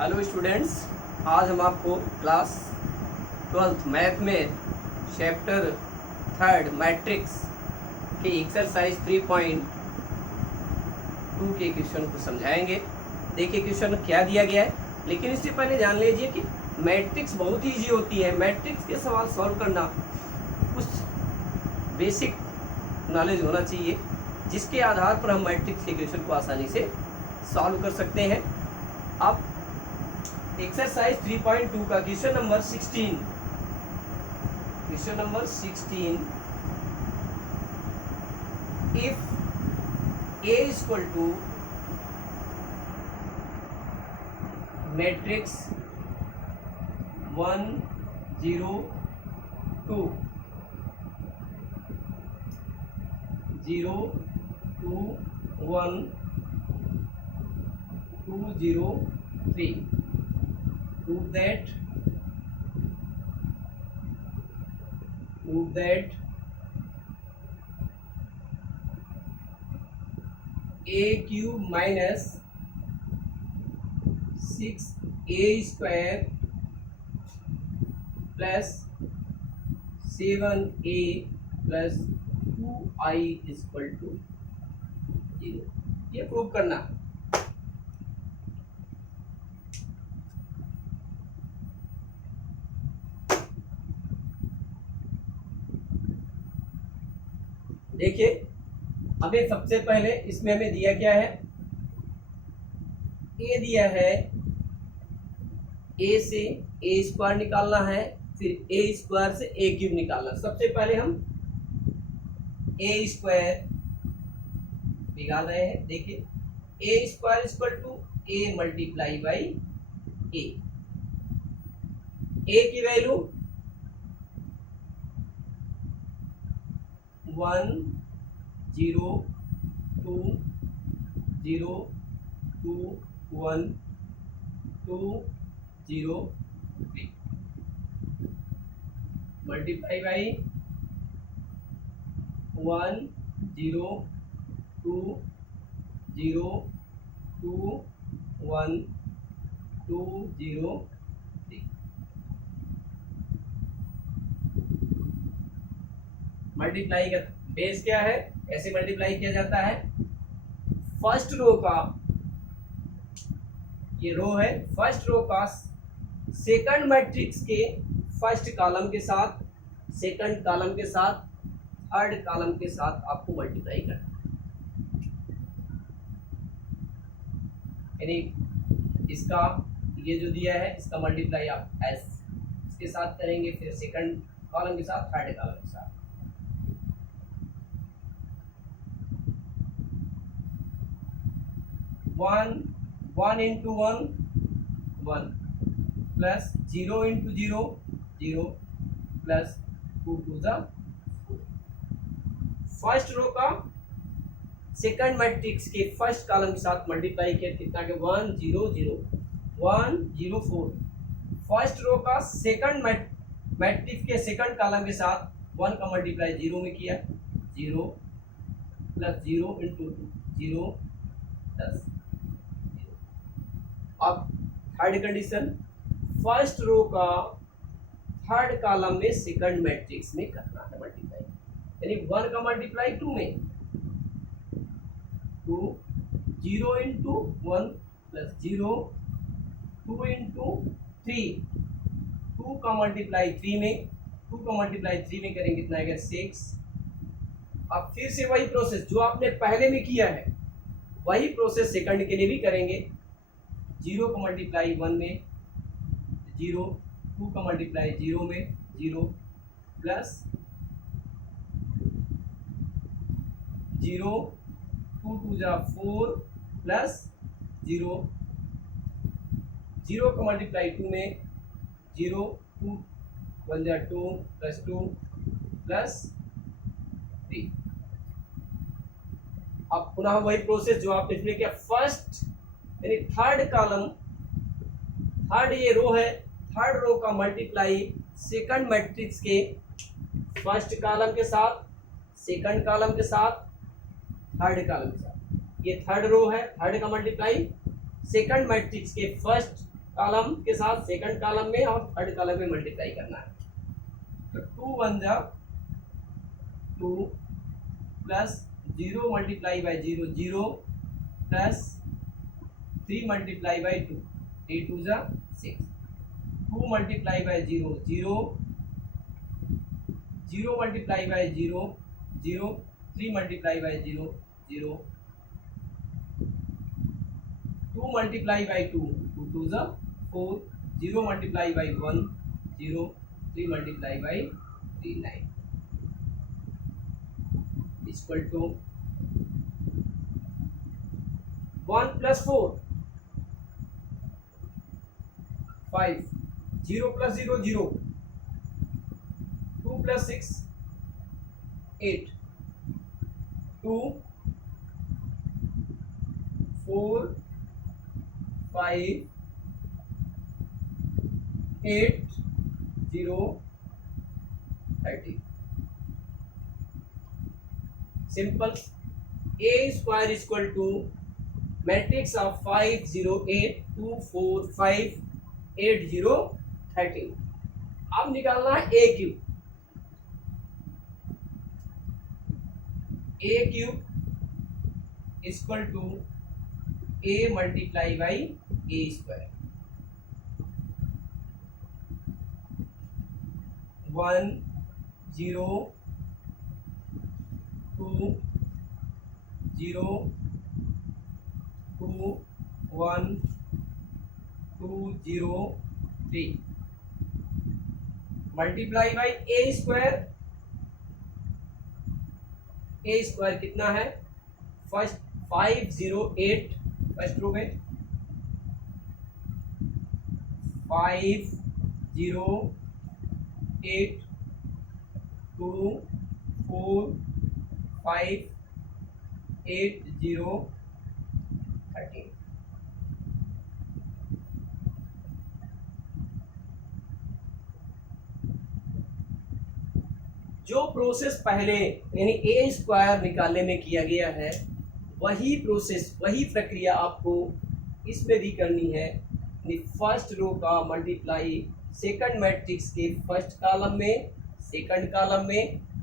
Hello students, आज हम आपको क्लास 12th मैथ में चैप्टर 3 मैट्रिक्स के एक्सरसाइज 3.2 के क्वेश्चन को समझाएंगे। देखिए क्वेश्चन क्या दिया गया है, लेकिन इससे पहले जान लीजिए कि मैट्रिक्स बहुत ही ईजी होती है। मैट्रिक्स के सवाल सॉल्व करना कुछ बेसिक नॉलेज होना चाहिए, जिसके आधार पर हम मैट्रिक्स के क्वेश्चन को आसानी से सॉल्व कर सकते हैं। अब एक्सरसाइज 3.2 का question number 16, if A equal to matrix 1 0 2 0 2 1 2 0 3, prove that a cube minus 6a square plus 7a plus 2i equal to 0, ये प्रूव करना। देखिए हमें सबसे पहले इसमें हमें दिया क्या है, ए दिया है, ए से ए स्क्वायर निकालना है, फिर ए स्क्वायर से ए क्यूब निकालना। सबसे पहले हम ए स्क्वायर निकाल रहे हैं। देखिए A square equal to A multiply by A की वैल्यू 1 0 2 0 2 1 2 0 3 मल्टीप्लाई बाई 1 0 2 0 2 1 2 0 3 मल्टीप्लाई का बेस क्या है, कैसे मल्टीप्लाई किया जाता है। फर्स्ट रो का, ये रो है, फर्स्ट रो का सेकंड मैट्रिक्स के फर्स्ट कॉलम के साथ, सेकंड कॉलम के साथ, थर्ड कॉलम के साथ आपको मल्टीप्लाई करना है। यानी इसका ये जो दिया है, इसका मल्टीप्लाई आप इसके साथ करेंगे, फिर सेकंड कॉलम के साथ, थर्ड कॉलम के साथ। 1 into 1 1 plus 0 into 0 0 plus 2 to the 4। First row का सेकंड मैट्रिक्स के फर्स्ट कॉलम के साथ मल्टीप्लाई किया, कितना के 1 0 0 1 0 4। फर्स्ट रो का सेकंड मैट्रिक्स के सेकंड कॉलम के साथ 1 का मल्टीप्लाई 0 में किया, 0 प्लस 0 इंटू 0 प्लस। अब थर्ड कंडीशन, फर्स्ट रो का थर्ड कॉलम में सेकंड मैट्रिक्स में करना है मल्टीप्लाई, यानी 1 का मल्टीप्लाई 2 में, 2 0 इंटू 1 प्लस 0 2 इंटू 3, 2 का मल्टीप्लाई 3 में, 2 का मल्टीप्लाई 3 में करेंगे कितना आएगा 6। अब फिर से वही प्रोसेस जो आपने पहले में किया है, वही प्रोसेस सेकंड के लिए भी करेंगे। 0 का मल्टीप्लाई 1 में 0, 2 का मल्टीप्लाई 0 में 0 प्लस 0 2 2 जा 4 प्लस 0, 0 का मल्टीप्लाई 2 में 0 2 1 जा 2 प्लस 2 प्लस 3। अब पुनः वही प्रोसेस जो आपने इसमें किया, फर्स्ट यानी थर्ड कॉलम, थर्ड ये रो है, थर्ड रो का मल्टीप्लाई सेकंड मैट्रिक्स के फर्स्ट कॉलम के साथ, सेकंड कॉलम के साथ, थर्ड कॉलम के साथ। ये थर्ड रो है, थर्ड का मल्टीप्लाई सेकंड मैट्रिक्स के फर्स्ट कॉलम के साथ सेकंड कॉलम में और थर्ड कॉलम में मल्टीप्लाई करना है। तो 2 1 जा 2 plus 0 multiply by 0 0 plus 3 multiply by 2 3 2 जा 6 2 multiply by 0 0 0 multiply by 0 0 3 multiply by 0 0 2 multiply by 2 2 2 जा 4 0 multiply by 1 0 3 multiply by 3 9 equal to 1 plus 4 5 0 plus 0 0 2 plus 6 8 2 4 5 8 0 30 simple a square equal to matrix of 5 0 8 2 4 5 8 0 13। अब निकालना है a cube equal to a multiply by a square 1 0 2 0 2 1 2 0 3 multiply by a square कितना है first 508 first row में 508 2 4 5 8 0 13। जो process पहले यानी ए square निकालने में किया गया है वही प्रोसेस वही प्रक्रिया आपको इसमें भी करनी है। फर्स्ट रो का मल्टीप्लाई सेकंड मैट्रिक्स के फर्स्ट कॉलम में सेकंड कॉलम में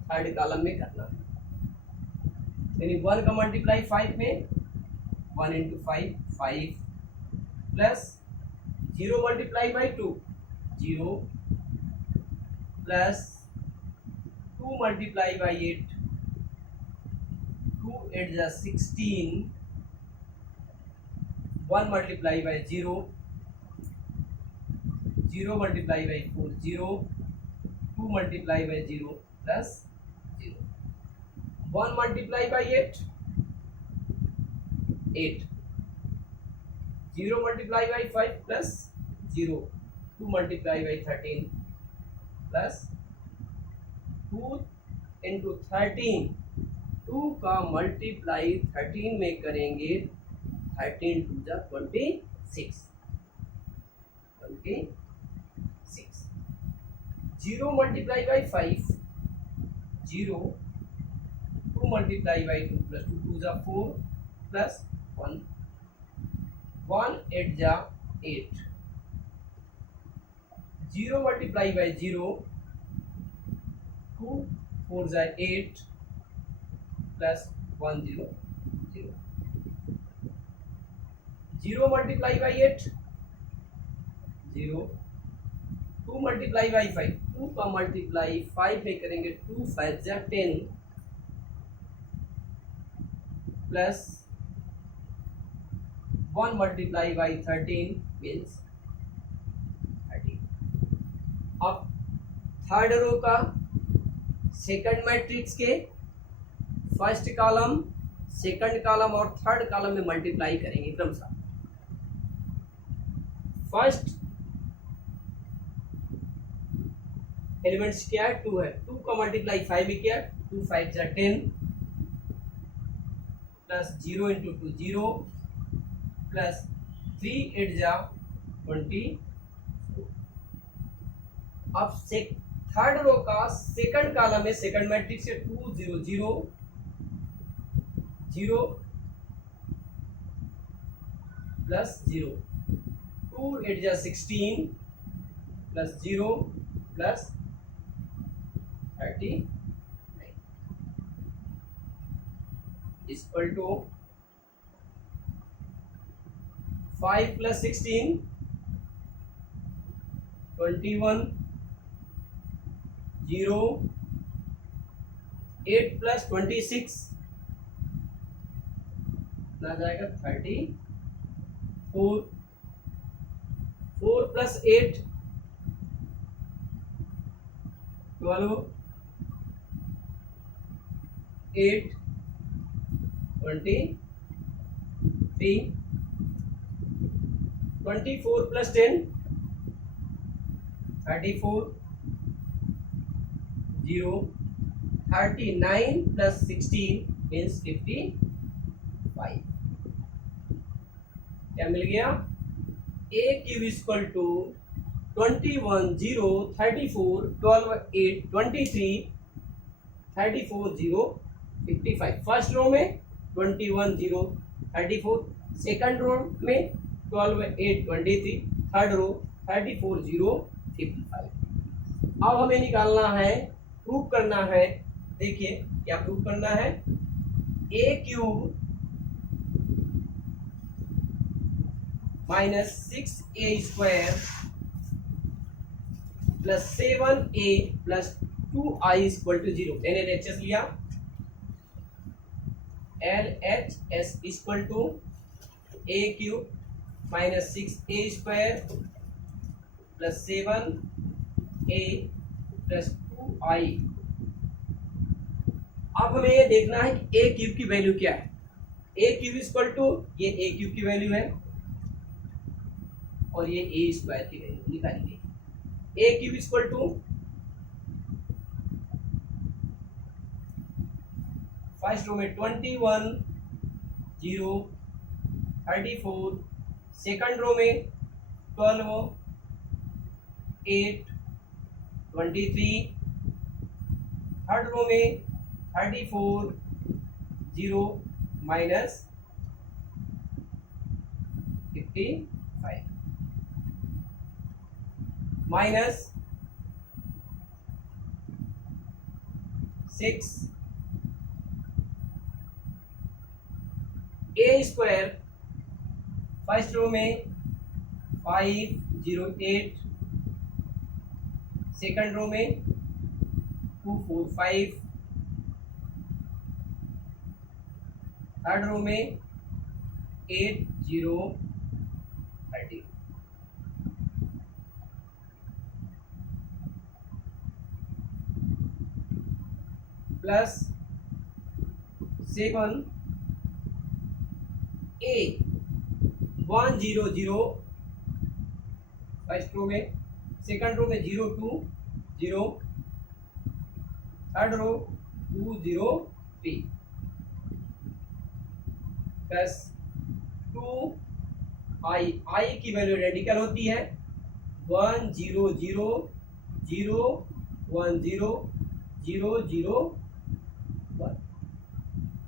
थर्ड कॉलम में करना है। यानी 1 का मल्टीप्लाई 5 में 1 into 5 5 plus 0 multiply by 2 0 plus 2 multiply by 8 2 8 जा 16 1 multiply by 0 0 multiply by 4 0 2 multiply by 0 plus 0 1 multiply by 8 8 0 multiply by 5 plus 0 2 multiply by 13 plus 2 into 13 2 का मल्टीप्लाई 13 में करेंगे 13 टू जा 26 0 multiply by 5 0 2 multiply by 2 plus 2 two जा 4 plus 1 1 8 जा 8 0 multiply by 0 2 4 जा 8 plus 1 0 0 0 multiply by 8 0 2 multiply by 5 2 का multiply 5 में करेंगे 2 5 जा 10 प्लस 1 मल्टीप्लाई बाई 13 मीन्स 13। अब थर्ड रो का सेकंड मैट्रिक्स के फर्स्ट कॉलम सेकंड कॉलम और थर्ड कॉलम में मल्टीप्लाई करेंगे क्रमशः। फर्स्ट एलिमेंट्स क्या है 2 है 2 का मल्टीप्लाई 5 में किया 2 5 जा 10 प्लस 0 इंटू 2 0 प्लस 3 8 जा 20। अब थर्ड रो का सेकंड कॉलम में सेकंड मैट्रिक्स है 2 0 0 0 प्लस 0 2 8 जा 16 plus 0 plus 39 equal to 5 plus 16 21 0 8 plus 26 ना जाएगा 34 4 प्लस 8 12 8 23 24 प्लस 10 34 0 39 प्लस 16 मीन्स 55 क्या मिल गया A cube equal to 21 0 34 12 8 23 34 0 55 first row में 21 0 34 सेकंड रो में 12 8 23 थर्ड रो 34 0 55 अब हमें निकालना है प्रूव करना है देखिए क्या प्रूव करना है A cube minus 6a square plus 7a plus 2i equal to 0 मैंने एलएचएस लिया LHS equal to a cube minus 6a square plus 7a plus 2i। अब हमें ये देखना है कि a क्यूब की वैल्यू क्या है a क्यूब इक्वल टू ये a क्यूब की वैल्यू है और ये a स्क्वायर की वैल्यू निकालेंगे a cube equal to first row में 21 0 34 सेकंड रो में 12 8 23 थर्ड रो में 34 0 minus 55 minus 6 a square first row में 508 सेकंड रो में 245 थर्ड रो में 8030 प्लस 7 a 100 फर्स्ट रो में सेकंड रो में 020 third row 203 plus 2i i की value identical होती है 100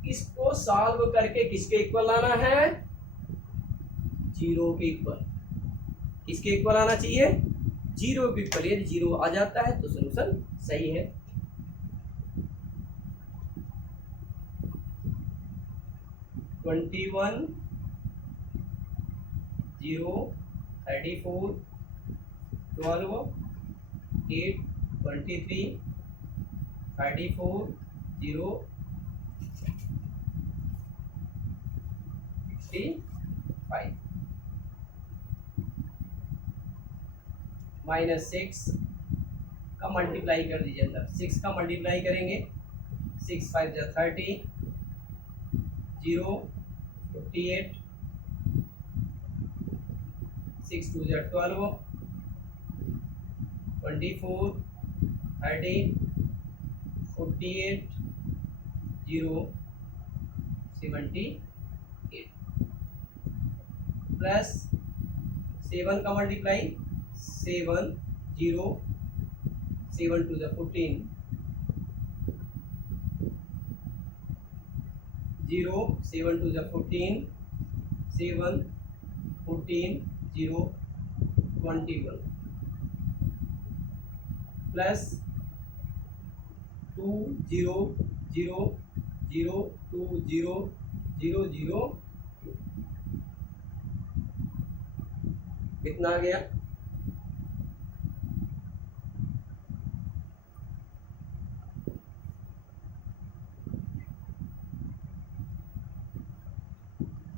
इसको सॉल्व करके किसके इक्वल लाना है 0 के इक्वल किसके इक्वल आना चाहिए 0 के इक्वल यदि 0 आ जाता है तो सॉल्यूशन सही है। ट्वेंटी 0 34 12 8 23 34 0 5 माइनस 6 का मल्टीप्लाई कर दीजिए अंदर 6 का मल्टीप्लाई करेंगे 6 5 जा 30 0 58 6 2 जा 12 24 30 48 0 78 प्लस 7 का मल्टीप्लाई 7 0 7 2 जा 14 0 7 2 जा 14 7 14 0 21 प्लस 2 0 0 0 2 0 0 0 कितना आ गया?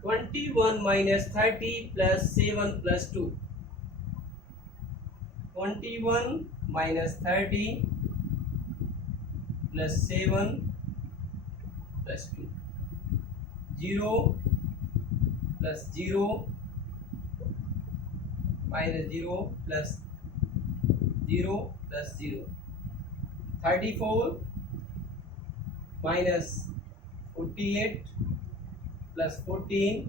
21 minus 30 plus 7 plus 2. 21 minus 30 plus 7 plus 2. 0 plus 0 minus 0 plus 0 plus 0. 34 minus 48 plus 14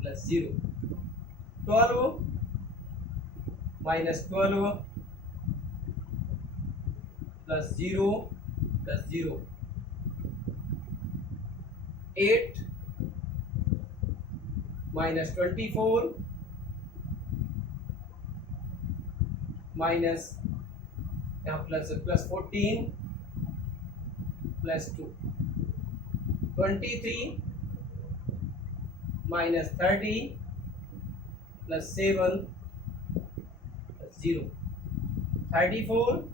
plus 0. 12 minus 12 plus 0 plus 0. 8 minus 24 minus plus 14 plus 2. 23 minus 30 plus 7 plus 0. 34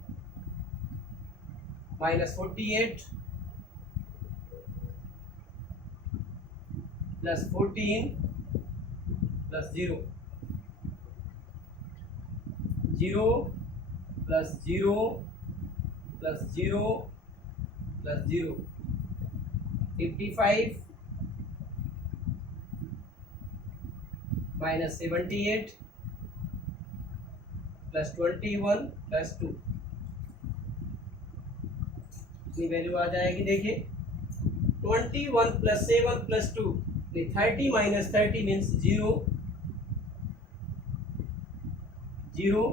minus 48 plus 14 plus 0. 0 plus 0 plus 0 plus 0. 55 minus 78 plus 21 plus 2. इतनी value आ जाएगी। देखिए 21 plus 7 plus 2, 30 minus 30 means 0 0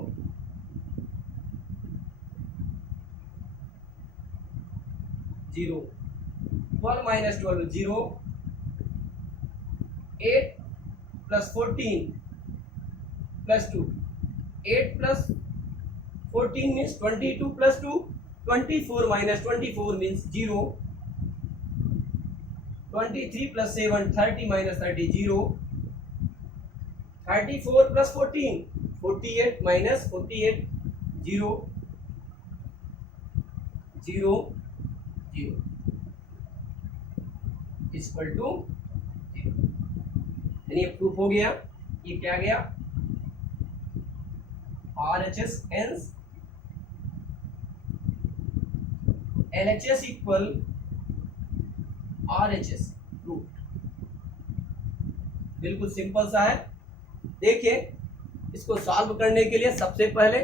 0. 12 minus 12 0. 8 plus 14 plus 2. 8 plus 14 means 22 plus 2. 24 minus 24 means 0. 23 plus 7 30 minus 30 0. 34 plus 14 48 minus 48 0 0 0 is equal to 0. यानी proof हो गया। ये क्या गया? RHS hence LHS equal RHS रूट। बिल्कुल सिंपल सा है। देखिए इसको सॉल्व करने के लिए सबसे पहले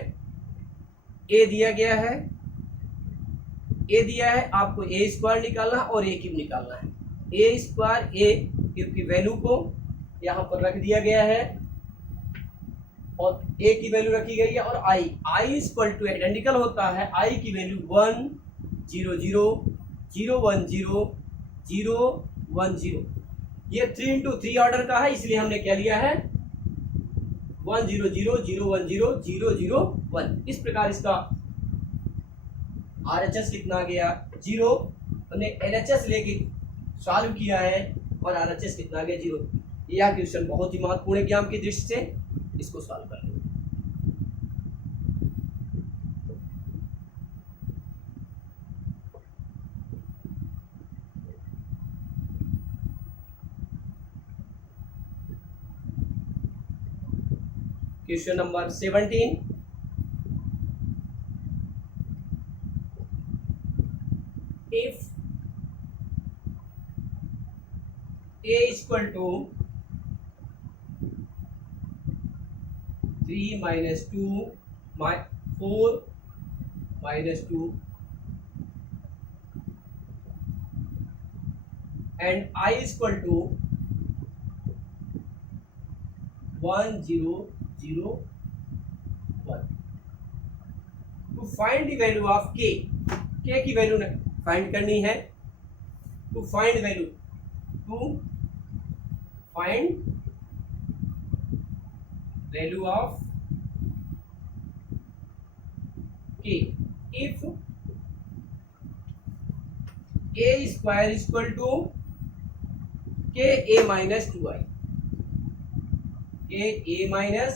ए दिया गया है, ए दिया है, आपको ए स्क्वायर निकालना है और ए क्यूब निकालना है। ए स्क्वायर ए क्यूब की वैल्यू को यहाँ पर रख दिया गया है और ए की वैल्यू रखी गई है और आई इक्वल टू आइडेंटिकल होता है आई की वैल्यू 1 0 0 0 1 0 0 1 0। ये 3 इंटू 3 ऑर्डर का है, इसलिए हमने क्या लिया है 1 0 0 0 1 0 0 0 1। इस प्रकार इसका RHS कितना आ गया 0। हमने LHS लेके सॉल्व किया है और RHS कितना आ गया 0। यह क्वेश्चन बहुत ही महत्वपूर्ण ज्ञान की दृष्टि से, इसको सॉल्व कर लेंगे। Question number 17। If A is equal to 3 minus 2 4 minus 2 and I is equal to 1 0 0 1, to find the value of k, k की वैल्यू फाइंड करनी है। To find value, to find value of if a square equal to के ए minus 2i, के ए minus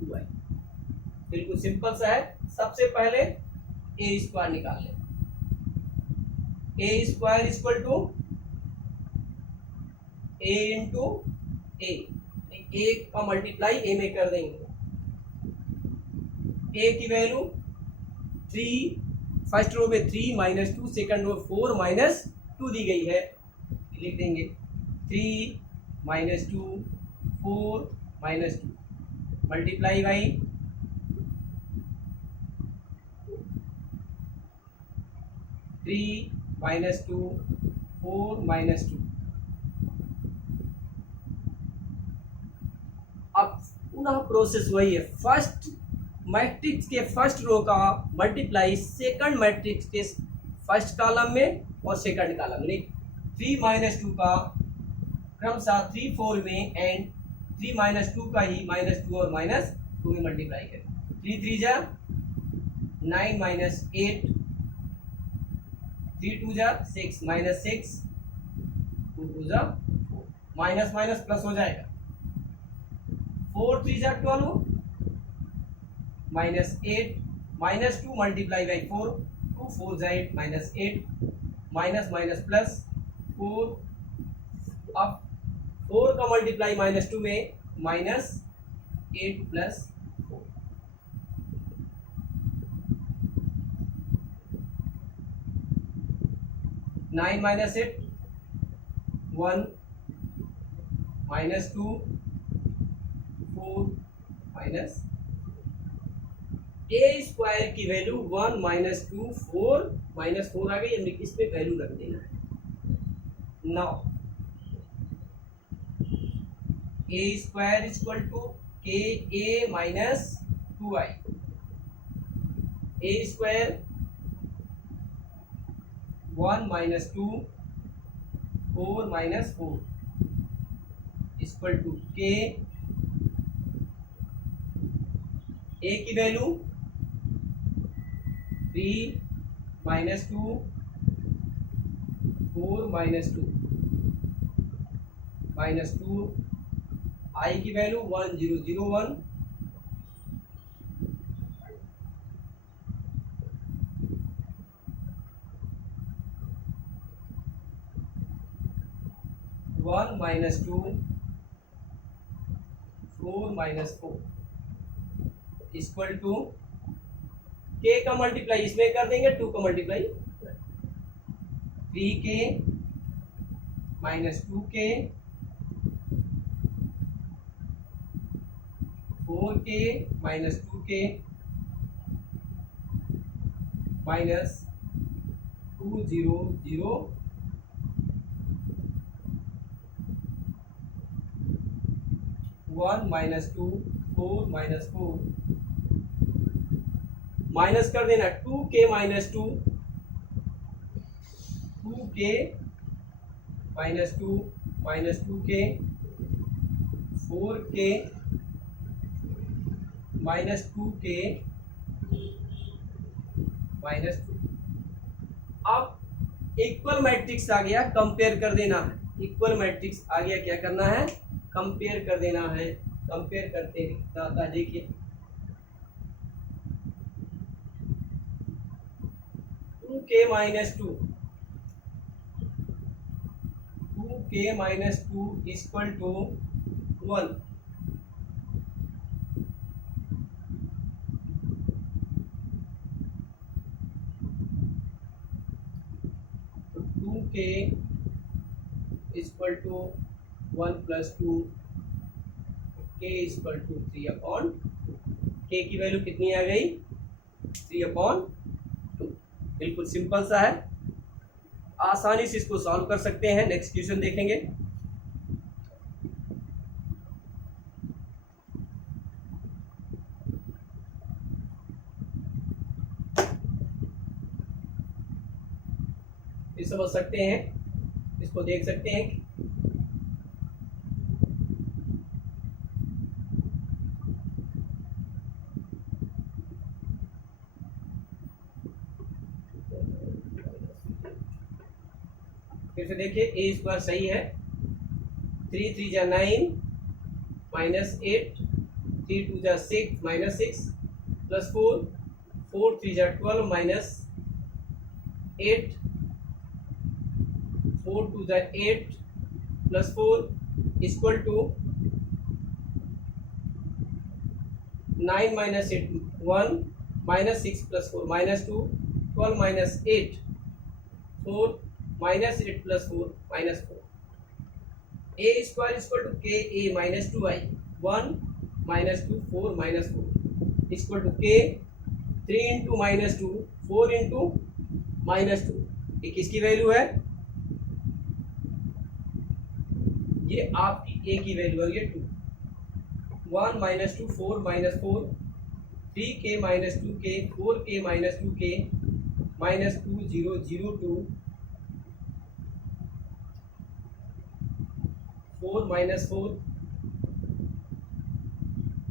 2i। बिल्कुल simple सा है। सबसे पहले ए स्क्वायर निकाल लें। A square equal to A into A, एक का मल्टीप्लाई ए में कर देंगे। ए की वैल्यू 3, फर्स्ट रो में 3 माइनस 2, सेकंड रो 4 माइनस 2 दी गई है, लिख देंगे 3 minus 2 4 minus 2 multiply by 3 minus 2 4 minus 2। अब पुनः प्रोसेस वही है, फर्स्ट मैट्रिक्स के फर्स्ट रो का मल्टीप्लाई सेकंड मैट्रिक्स के फर्स्ट कॉलम में और सेकंड कॉलम में। 3 माइनस 2 का क्रमशः 3 4 में एंड 3 माइनस 2 का ही माइनस 2 और माइनस 2 में मल्टीप्लाई करें। 3 3 जा 9 माइनस 8, 3 2 जा 6 माइनस 6, 2 2 जा 4, माइनस माइनस प्लस हो जाएगा। 4 3 जा 12 माइनस 8 माइनस 2 मल्टीप्लाई बाई 4, 2 4 जा 8 माइनस 8, माइनस माइनस प्लस 4। अब 4 का मल्टीप्लाई माइनस 2 में minus 8 plus 4। 9 minus 8 1 minus 2 4 minus A square की वैल्यू 1 माइनस 2 4 माइनस 4 आ गई। हमने इसमें वैल्यू रख देना है। Now A square equal to के ए minus 2i, A square 1 minus 2 4 minus 4 equal to के ए की value 3 minus 2 4 minus 2 minus 2, I की value 1 0 0 1, one minus 2 4 minus 4 equal to k का मल्टीप्लाई इसमें कर देंगे, 2 का multiply 3k minus 2k 4k minus 2k minus 2 0 0 1 minus 2 4 minus 4 minus कर देना 2k minus 2 2k minus 2 minus 2k 4k minus 2k minus 2। अब equal matrix आ गया, compare कर देना है। इक्वल मैट्रिक्स आ गया, क्या करना है, कंपेयर कर देना है। कंपेयर करते दादा देखिए 2k minus 2 2k minus 2 equal to 1, के इक्वल टू 1 प्लस 2 के इक्वल टू 3 अपॉन, के की वैल्यू कितनी आ गई 3/2। बिल्कुल सिंपल सा है, आसानी से इसको सॉल्व कर सकते हैं। नेक्स्ट क्वेश्चन देखेंगे। समझ सकते हैं, इसको देख सकते हैं। फिर से देखिए ए स्क्वायर सही है, 3 3 जा 9 माइनस 8, 3 2 जा 6 माइनस 6 प्लस 4, 4 3 जा 12 माइनस 8, 4 2 जा 8 plus 4 equal to 9 minus 8 1 minus 6 plus 4 minus 2, 12 minus 8 4 minus 8 plus 4 minus 4, A square equal to के ए minus 2i 1 minus 2 4 minus 4 equal to के 3 इंटू माइनस 2 4 इंटू माइनस 2, ये किसकी वैल्यू है? ये आपकी ए की वैल्यू है, ये 2 1 माइनस 2 4 माइनस 4 3 के माइनस 2 के 4 के माइनस 2 के माइनस 2 0 0 2 4 माइनस 4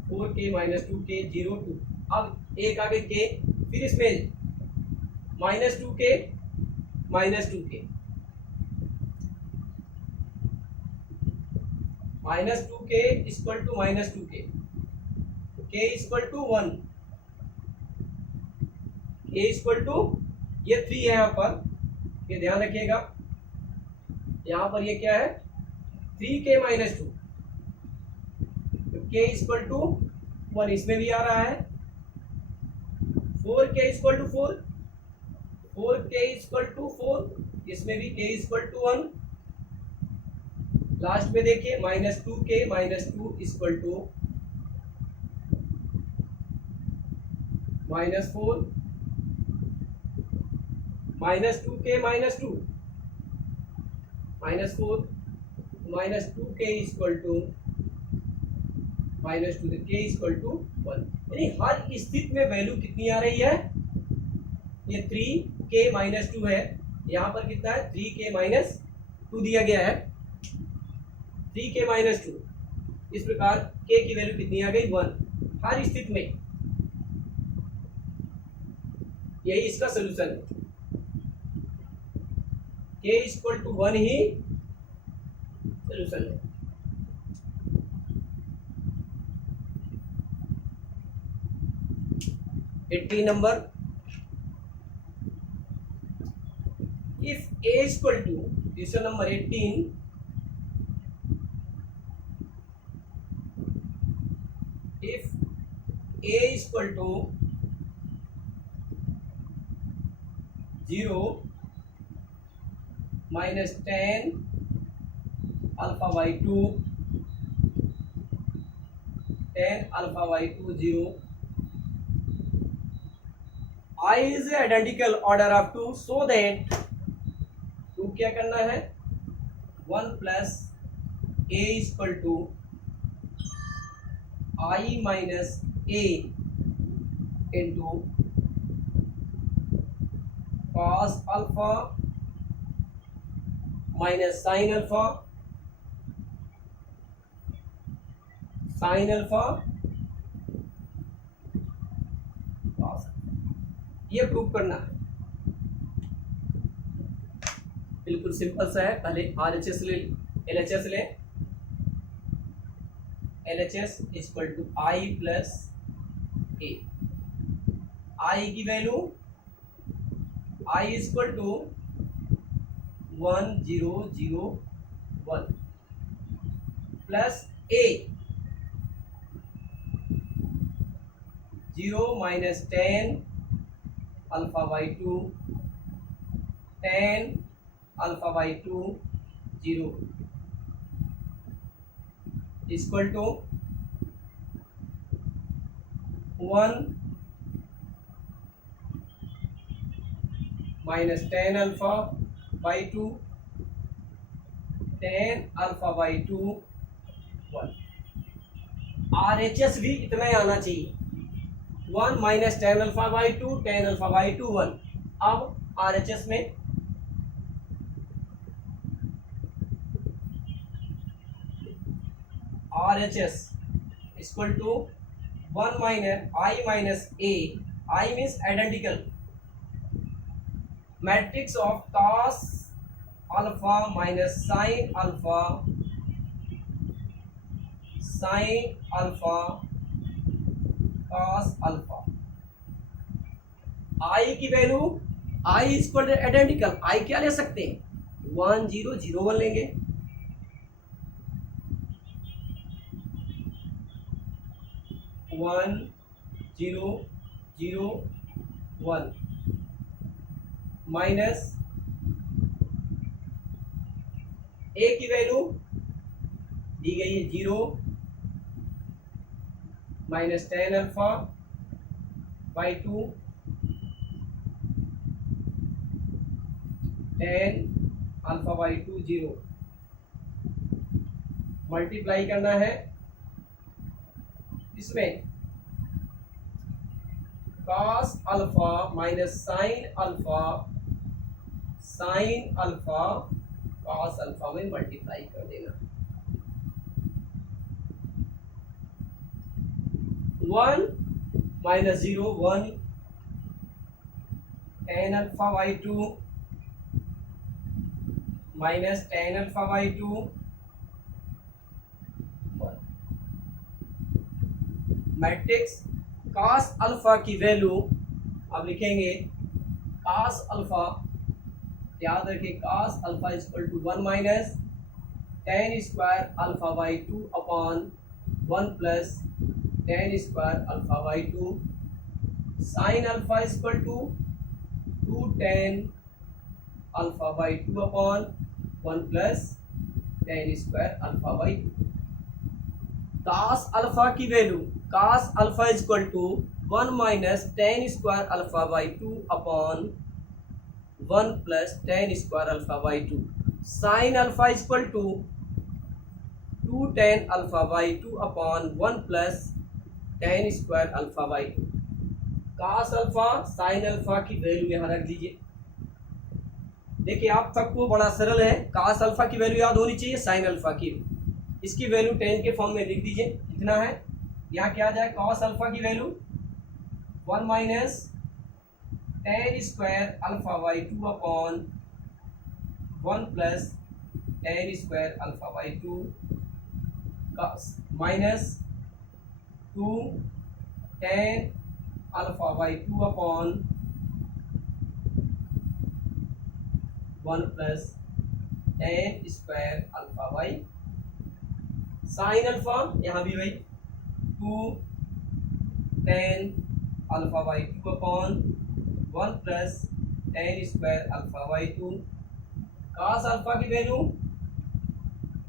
4 के माइनस 2 के 0 2, अब एक आगे के, फिर इसमें minus 2 k minus 2 k minus 2 के इक्वल टू माइनस 2 के इक्वल टू 1, के इक्वल टू ये 3 है यहाँ पर, ये ध्यान रखिएगा, यहाँ पर ये क्या है 3 के माइनस 2, तो के इक्वल टू 1 इसमें भी आ रहा है, 4 के इक्वल टू 4, 4 के इक्वल टू 4 इसमें भी के इक्वल टू 1, लास्ट में देखिए minus 2 k minus 2 equal to minus 4, minus 2 k minus 2 minus 4 minus 2 के इक्वल टू माइनस 2 के इक्वल टू 1, यानी हर स्थिति में वैल्यू कितनी आ रही है? ये 3 के माइनस 2 है, यहाँ पर कितना है 3 के माइनस 2 दिया गया है, 3 के माइनस 2, इस प्रकार के की वैल्यू कितनी आ गई 1 हर स्थिति में, यही इसका सोल्यूशन है, के इक्वल टू 1 ही सोल्यूशन है। Number, if a equal to, question number 18, if a equal to 0 minus 10 alpha by 2 10 alpha by 2 0, I is identical order of 2, so that 2 क्या करना है 1 plus a equal to I minus a into cos alpha minus sin alpha cos, ये prove करना है, बिल्कुल simple सा है। पहले RHS ले, LHS ले, LHS equal to I plus A, I की value I equal to 1 0 0 1 plus A 0 minus 10 alpha by 2 10 alpha by 2 0 equal to 1 minus 10 alpha by 2 10 alpha by 2 1, RHS भी इतना ही आना चाहिए, 1 minus 10 alpha by 2 10 alpha by 2 1। अब RHS में RHS equal to 1 minus I minus A, I means identical, matrix of cos alpha minus sine alpha cos alpha. I की value I equal identical, I क्या ले सकते हैं 1 0 0 1 लेंगे, 1 0 0 1 minus ए की value दी गई है 0 minus ten alpha by 2 ten alpha by 2 0 multiply करना है इसमें cos alpha minus sine alpha cos alpha में मल्टीप्लाई कर देना। 1 minus 0 1 ten alpha by 2 minus ten alpha by 2 matrix cos alpha की वैल्यू अब लिखेंगे cos अल्फा, याद रखें cos alpha equal to 1 minus ten square alpha by 2 upon 1 plus ten square alpha by 2 sine alpha equal to 2 ten alpha by 2 upon 1 plus ten square alpha by 2। cos alpha की value cos alpha equal to 1 minus ten square alpha by 2 upon 1 plus ten square alpha by 2 sine alpha equal to 2 ten alpha by 2 upon 1 plus ten square alpha by 2। cos alpha sine alpha की value यहाँ रख दीजिए। देखिए आप सबको बड़ा सरल है, cos अल्फा की वैल्यू याद होनी चाहिए, साइन अल्फा की इसकी वैल्यू 10 के फॉर्म में लिख दीजिए। कितना है यहाँ क्या आ जाए cos अल्फा की value 1 minus ten square alpha by 2 upon 1 plus ten square alpha by 2 minus 2 ten alpha by 2 upon 1 plus ten square alpha by sine alpha यहाँ भी वही 2 ten alpha by 2 upon 1 plus ten square alpha by 2। cos alpha की value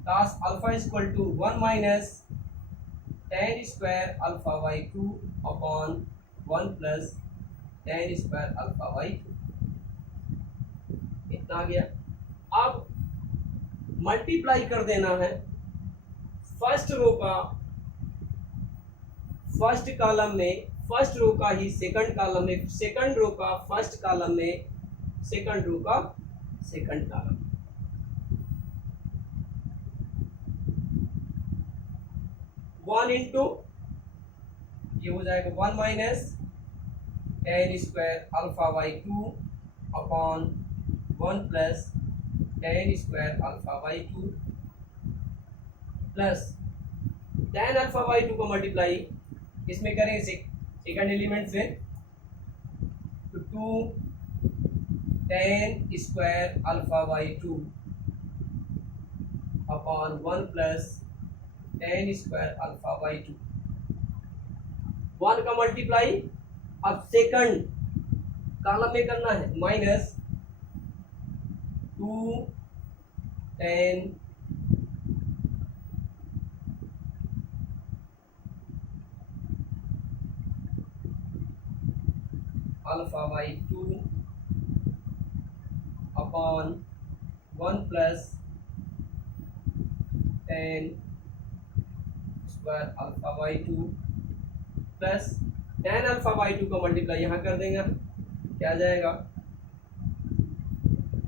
cos alpha equal to 1 minus ten square alpha by 2 upon 1 plus ten square alpha by 2। इतना आ गया। अब multiply कर देना है फर्स्ट रो का फर्स्ट कॉलम में, first row का ही सेकंड कॉलम में, सेकंड रो का फर्स्ट कॉलम में, सेकंड रो का सेकंड कॉलम। वन इंटू ये हो जाएगा 1 minus ten square alpha by 2 upon 1 plus ten square alpha by 2 plus tan alpha by 2 को मल्टीप्लाई इसमें करेंगे सेकंड एलिमेंट से तो 2 ten square alpha by 2 upon 1 plus ten square alpha by 2। 1 का multiply अब सेकंड कॉलम में करना है minus 2 ten alpha by 2 upon 1 plus ten square alpha by 2 plus tan alpha by 2 का मल्टीप्लाई यहाँ कर देंगे, क्या आ जाएगा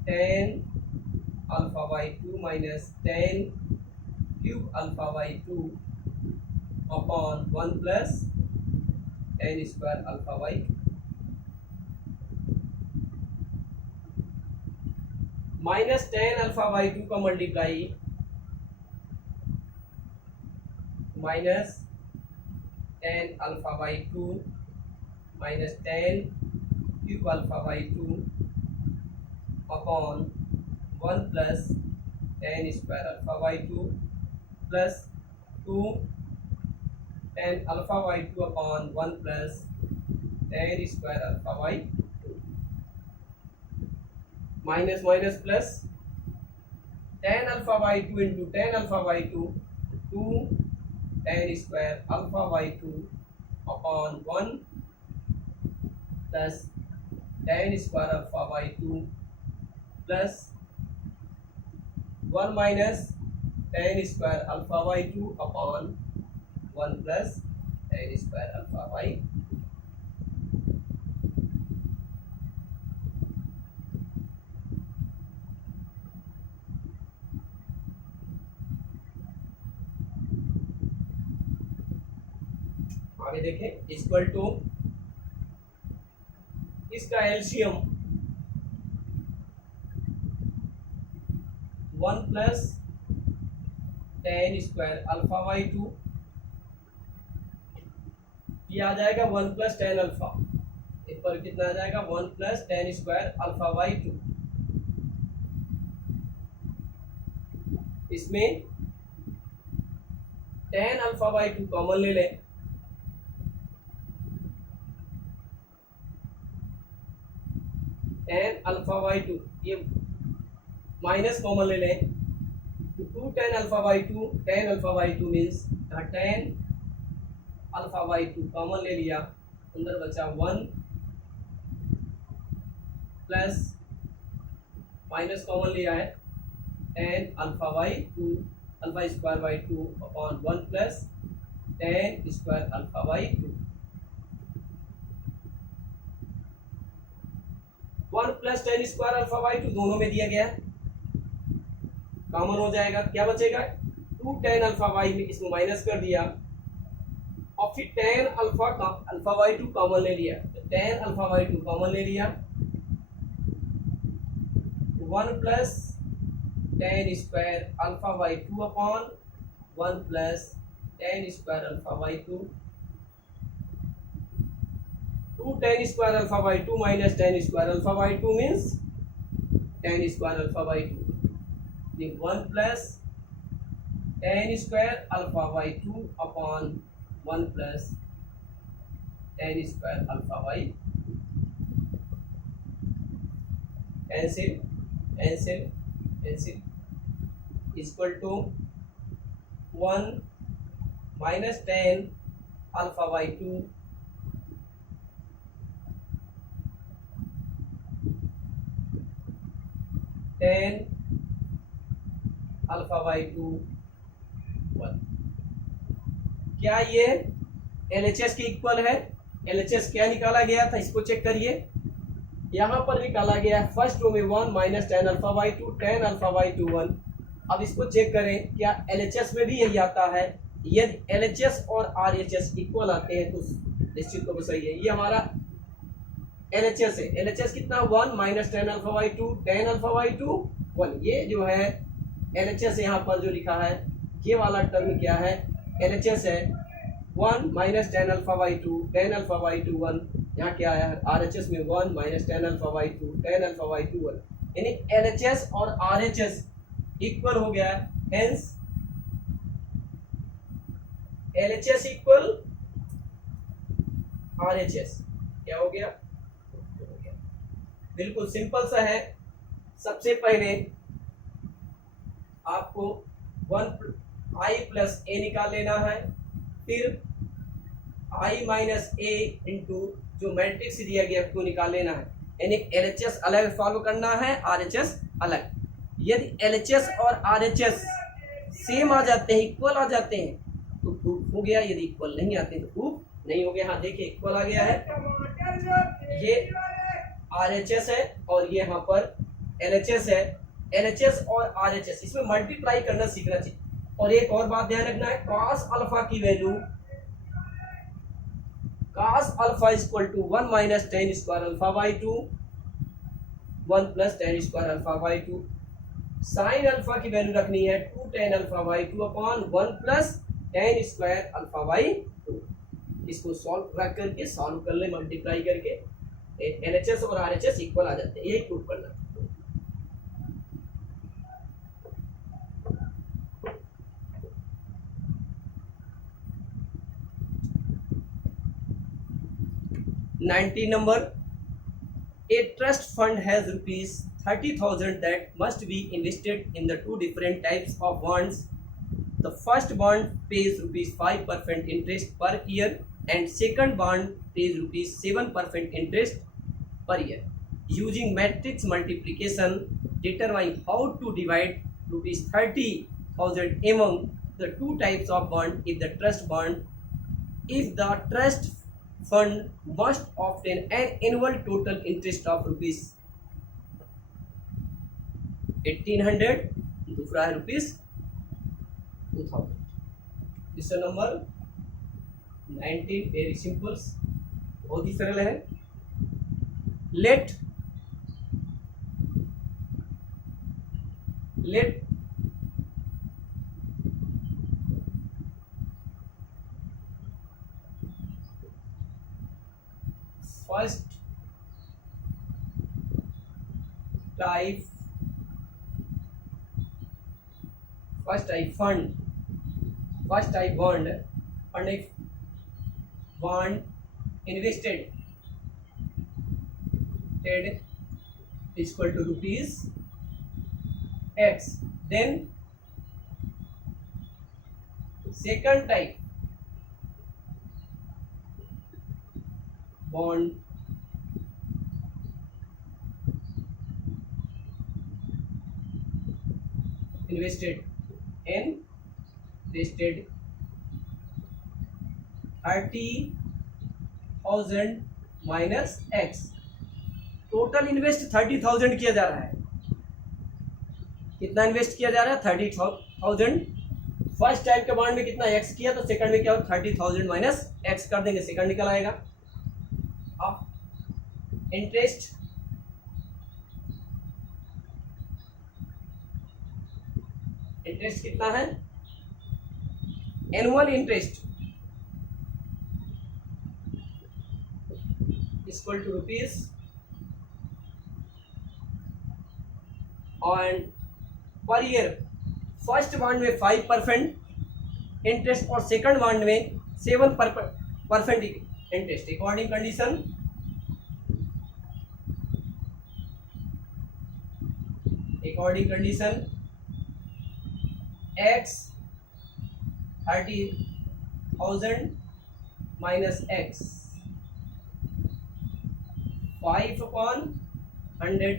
10 alpha by 2 minus 10 cube alpha by 2 upon 1 plus ten square alpha by 2। Minus ten alpha by two का multiply minus ten alpha by two minus tan cube alpha by two upon one plus ten square alpha by two plus two ten alpha by two upon one plus ten square alpha by minus minus plus tan alpha by two into tan alpha by two two ten square alpha by two upon one plus ten square alpha by two plus one minus ten square alpha by two upon one plus ten square alpha by आगे देखें equal to इसका LCM one plus ten square alpha by two ये आ जाएगा one plus tan alpha इस पर कितना आ जाएगा one plus ten square alpha by two इसमें tan alpha by two common ले लें टेन अल्फा बाई टू ये माइनस कॉमन ले लें तो two ten alpha by two ten alpha by two means tan alpha by two common ले लिया अंदर बचा वन प्लस माइनस कॉमन लिया है ten alpha by to alpha square by two upon one plus ten square alpha by two one plus ten square alpha by to दोनों में दिया गया है कॉमन हो जाएगा क्या बचेगा टू टेन अल्फा बाई में इसको माइनस कर दिया और फिर ten alpha by two common ले लिया तो ten alpha by two common ले लिया one plus ten square alpha by two upon one plus ten square alpha by two two ten square alpha by two minus ten square alpha by two means ten square alpha by two one plus ten square alpha by two upon one plus ten square alpha by cancel cancel cancel equal to one minus ten alpha by two ten alpha by two one क्या ये LHS के equal है LHS क्या निकाला गया था इसको check करिए यहाँ पर निकाला गया फर्स्ट रो में one minus ten alpha by two ten alpha by two one अब इसको चेक करें क्या LHS में भी यही आता है यदि LHS और RHS इक्वल आते हैं तो निश्चित तो सही है ये हमारा LHS है LHS कितना one minus ten alpha by two ten alpha by two one ये जो है LHS यहाँ पर जो लिखा है ये वाला टर्म क्या है LHS है one minus ten alpha by two ten alpha by two one यहाँ क्या है RHS में one minus ten alpha by two ten alpha by two one यानी LHS और RHS इक्वल हो गया हेंस LHS इक्वल RHS क्या हो गया बिल्कुल सिंपल सा है सबसे पहले आपको वन I प्लस ए निकाल लेना है फिर I माइनस ए इंटू जो मैट्रिक्स दिया गया उसको निकाल लेना है यानी LHS अलग फॉलो करना है RHS अलग यदि LHS और RHS सेम आ जाते हैं इक्वल आ जाते हैं तो प्रूफ हो गया यदि इक्वल नहीं आते तो प्रूफ नहीं हो गया हाँ देखिए इक्वल आ गया है ये RHS है और ये यहाँ पर LHS है LHS और RHS इसमें मल्टीप्लाई करना सीखना चाहिए और एक और बात ध्यान रखना है cos अल्फा की value cos alpha equal to one minus ten square alpha by two 1 plus ten square alpha by two. Sine alpha की वैल्यू रखनी है 2 ten alpha by two upon 1 plus ten square alpha by two. इसको solve रख करके solve कर ले, multiply करके LHS और आरएचएस इक्वल आ जाते हैं, यही प्रूव करना। Number, a trust fund has rupees 30,000 that must be invested in the two different types of bonds. The first bond pays rupees 5% interest per year and second bond pays rupees 7% interest per year. Using matrix multiplication, determine how to divide rupees 30,000 among the two types of bond if the trust fund must obtain an annual total interest of rupees 1800, दूसरा है rupees 2000. Question number 19 very simple, बहुत ही सरल है। Let first type bond invested is equal to rupees X. Then second type bond invested 30,000 minus x. Total invest 30,000 किया जा रहा है। कितना इन्वेस्ट किया जा रहा है? 30,000। फर्स्ट टाइप के बॉन्ड में कितना एक्स किया, तो सेकंड में क्या हो, 30,000 माइनस एक्स कर देंगे, सेकंड निकल आएगा। अब इंटरेस्ट कितना है? Annual interest equal to rupees और पर ईयर। फर्स्ट बॉन्ड में 5% इंटरेस्ट और सेकंड बॉन्ड में 7% interest. According condition x 30,000 minus x 5/100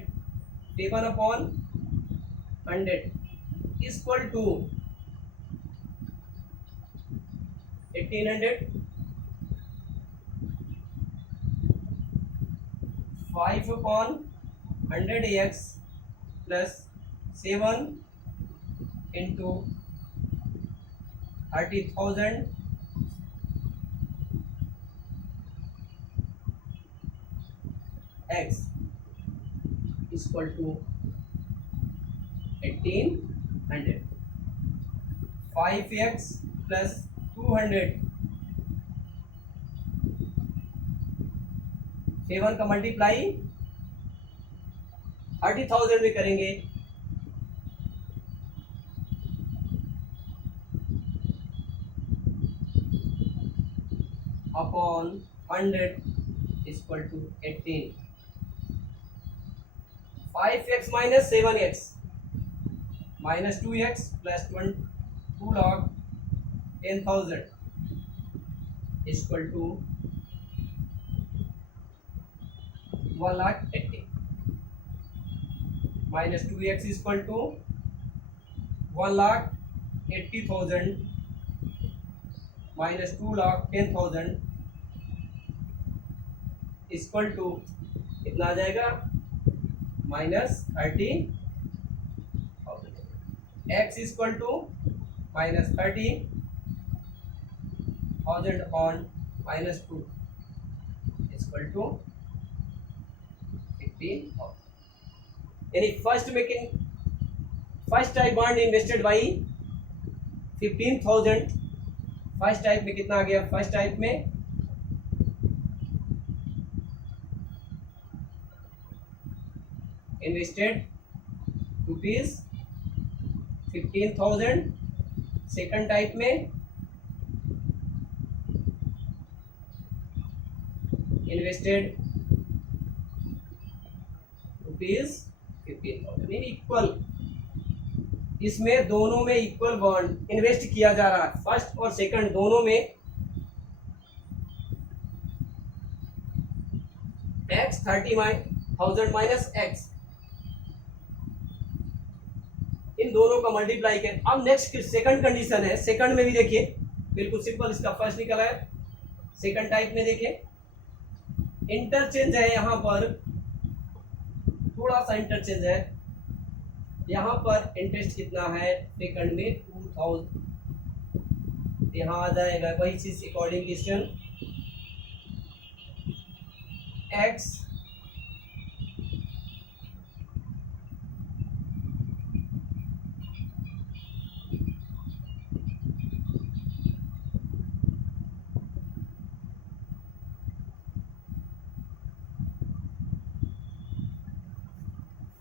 7/100 equal to 1800। 5/100 x plus 7 into 30,000 x equal to 1800। 5x plus 200 7 का मल्टीप्लाई 30,000 में करेंगे, upon 100 equal to 18। 5x minus 7x minus 2x plus 2 log 10,000 equal to 1,80,000 minus 2x equal to 1,80,000 minus 2 log 10,000 equal to कितना आ जाएगा, -30,000। x equal to -30,000 on -2 equal to 15,000। यानी first type bond invested by 15,000। First type में कितना आ गया? First type में invested ₹15,000। Second type में invested ₹15,000। Equal, इसमें दोनों में इक्वल बॉन्ड इन्वेस्ट किया जा रहा है, फर्स्ट और सेकंड दोनों में। x 30,000 माइनस x, इन दोनों का मल्टीप्लाई कर। अब नेक्स्ट सेकंड कंडीशन है, सेकंड में भी देखिए बिल्कुल सिंपल, इसका फर्स्ट निकला है। सेकंड टाइप में देखिए इंटरचेंज है, यहां पर थोड़ा सा इंटरचेंज है। यहाँ पर इंटरेस्ट कितना है सेकंड में? 2000। यहाँ आ जाएगा वही चीज according question, x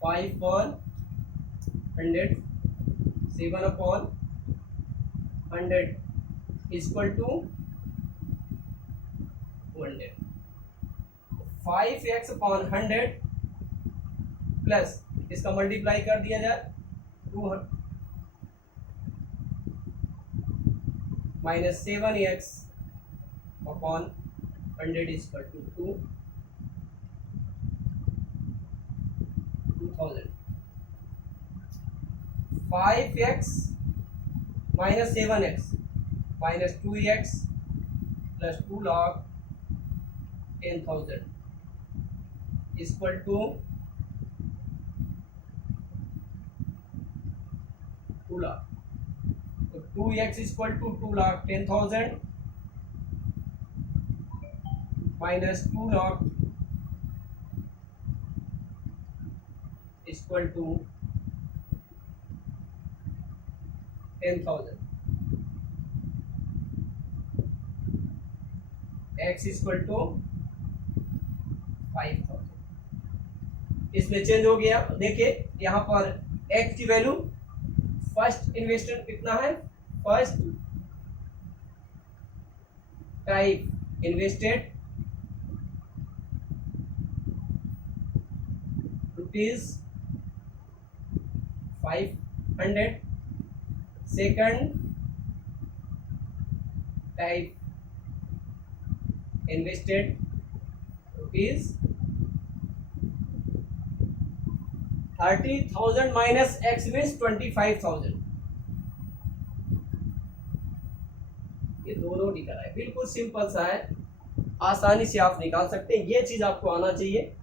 5/100, 7/100 equal to 200। 5x/100 plus इसका मल्टीप्लाई कर दिया जाए 200 minus 7x/100 equal to 2000। 5x minus 7x minus 2x plus 2,10,000 equal to 2 lakh. तो 2x equal to 2,10,000 minus 2 lakh equal to 10,000। x equal टू 5,000। इसमें चेंज हो गया, देखिए यहाँ पर x की वैल्यू फर्स्ट इन्वेस्टमेंट कितना है? First type invested ₹500, second type invested ₹30,000 minus x means 25,000। ये दोनों निकला है, बिल्कुल सिंपल सा है, आसानी से आप निकाल सकते हैं। ये चीज आपको आना चाहिए।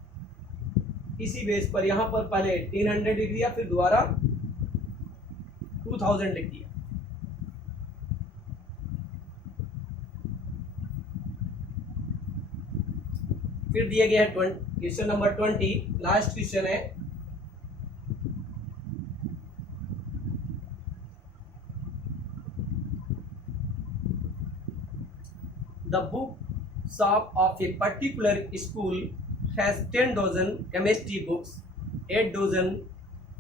इसी बेस पर यहाँ पर पहले 300 लिख दिया, फिर दोबारा 2000 लिख दिया। फिर दिया गया है क्वेश्चन नंबर 20, लास्ट क्वेश्चन है। The book shop of a particular school has 10 dozen chemistry books, 8 dozen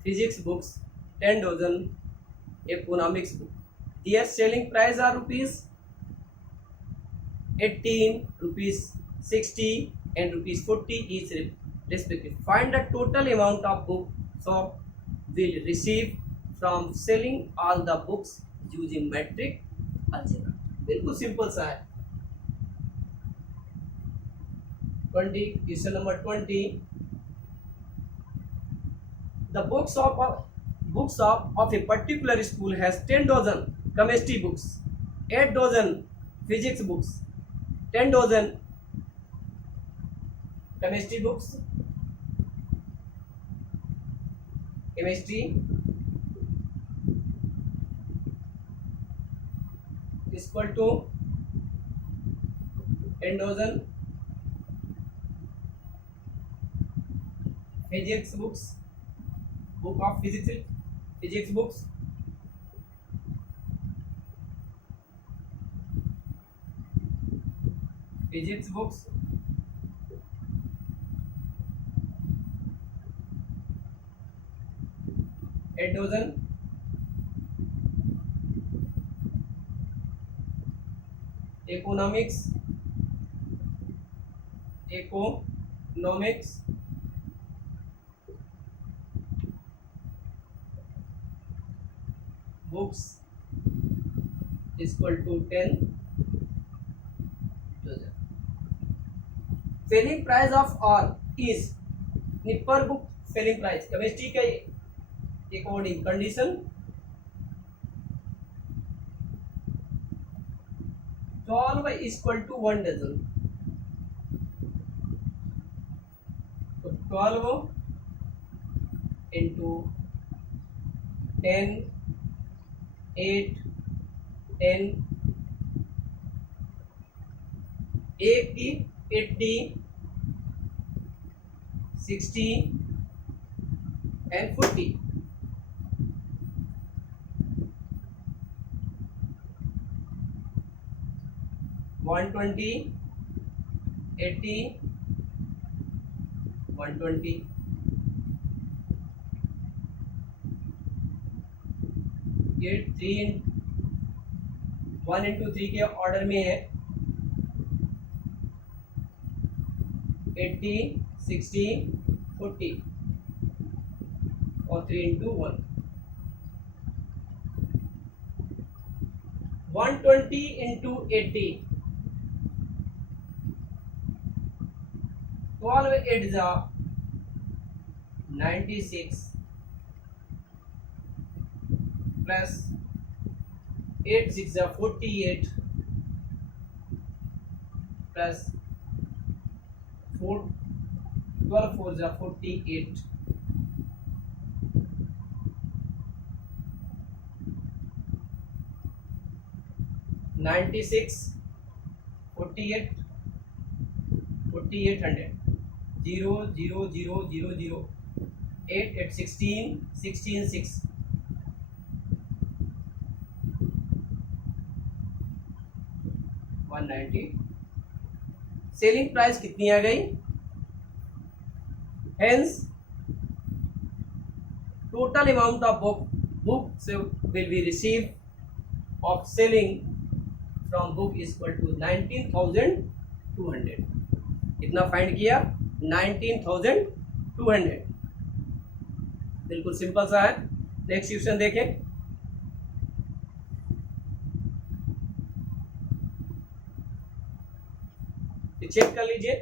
physics books, 10 dozen economics books. Their selling price are ₹18, ₹60 and ₹40 each respectively. Find the total amount of book shop will receive from selling all the books using metric algebra. बिल्कुल simple सा है। 20, question number 20. The book shop of a particular school has 10 dozen chemistry books, 8 dozen physics books, 10 dozen chemistry books, chemistry equal to 10 dozen physics books book of physics books, physics books 8 dozen, economics books equal to 10 dozen. Selling price of all is per book selling price chemistry के according condition 12 equal to 1 dozen. So 12 into 10, 8, 10, 80, 80, 60 and 40. 120, 80, 120. ये 1 into 3 के order में है 80, 60, 40 और 3 into 1. 120 into 80. 12 8 जा 96 plus 8 6 जा 48 plus 4 12 4 जा 48. 96 48 4800 0 0 0 0 0 8 8 16 16 6 190. Selling price कितनी आ गई? Hence total amount of book will be receive of selling from book is equal to 19,200. कितना फाइंड किया? 19,200. बिल्कुल सिंपल सा है. नेक्स्ट क्वेश्चन देखें. चेक कर लीजिए.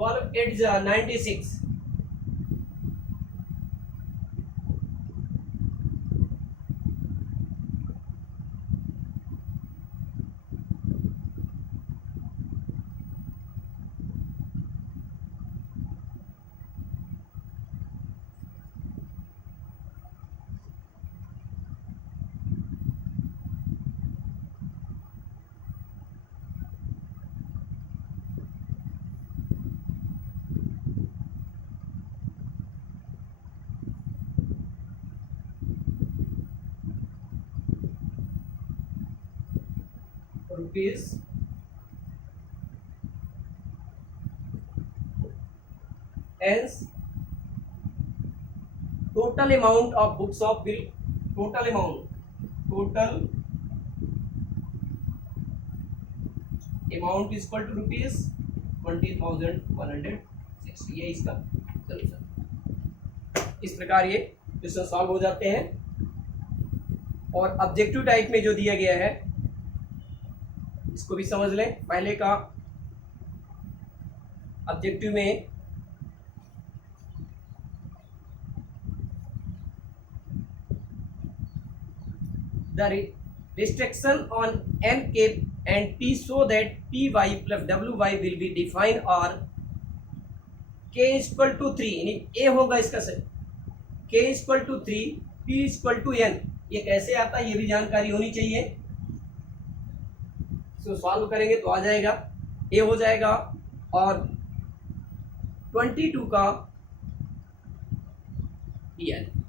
Twelve 8 96. Rupees hence total amount of books of bill, total amount is equal to rupees 20,160. ये इसका सॉल्यूशन. इस प्रकार ये क्वेश्चन सॉल्व हो जाते हैं. और ऑब्जेक्टिव टाइप में जो दिया गया है इसको भी समझ लें. पहले का ऑब्जेक्टिव में the restriction on n cap and p so that py plus wy will be defined or k is equal to 3 यानी a होगा इसका sir k is equal to 3 p is equal to n ये कैसे आता है ये भी जानकारी होनी चाहिए। इसको सॉल्व करेंगे तो आ जाएगा a हो जाएगा और 22 का pn